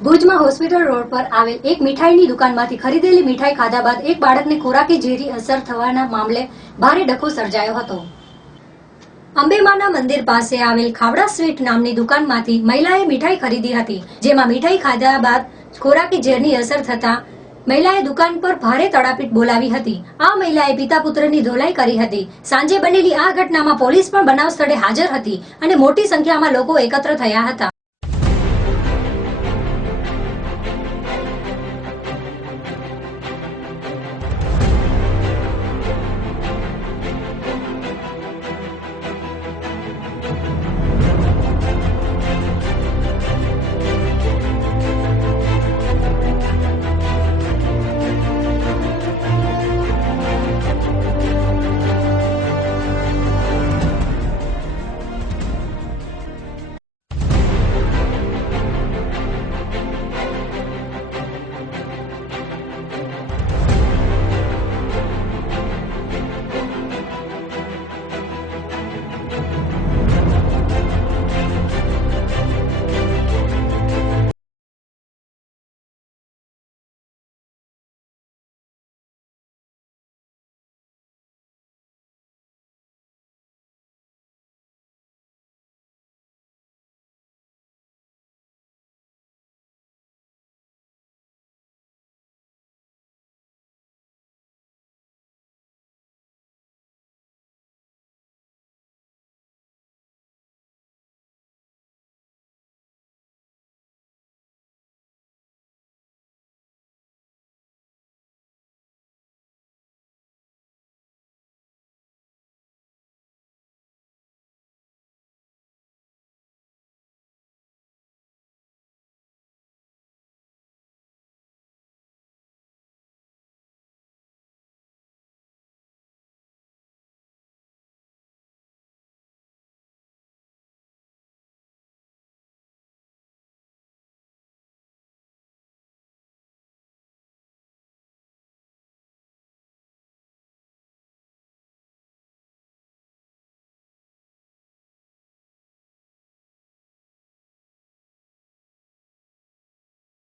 ભુજમાં hospital road પર આવેલ એક મીઠાઈની દુકાનમાંથી ખરીદેલી મીઠાઈ ખાધા બાદ એક બાળકને ખોરાકી ઝેરી અસર થવાના મામલે ભારે ડખો સર્જાયો હતો। અંબેમાના મંદિર પાસે આવેલ ખાવડા સ્વીટ નામની દુકાનમાંથી મહિલાએ મીઠાઈ ખરીદી હતી, જેમાં મીઠાઈ ખાધા બાદ ખોરાકી ઝેરની અસર થતા મહિલાએ દુકાન પર ભારે તડાપીટ બોલાવી હતી। આ મહિલાએ પિતા પુત્રની ધોલાઈ કરી હતી। સાંજે બનેલી આ ઘટનામાં પોલીસ પણ બનાવ સ્થળે હાજર હતી અને મોટી સંખ્યામાં લોકો એકત્ર થયા હતા।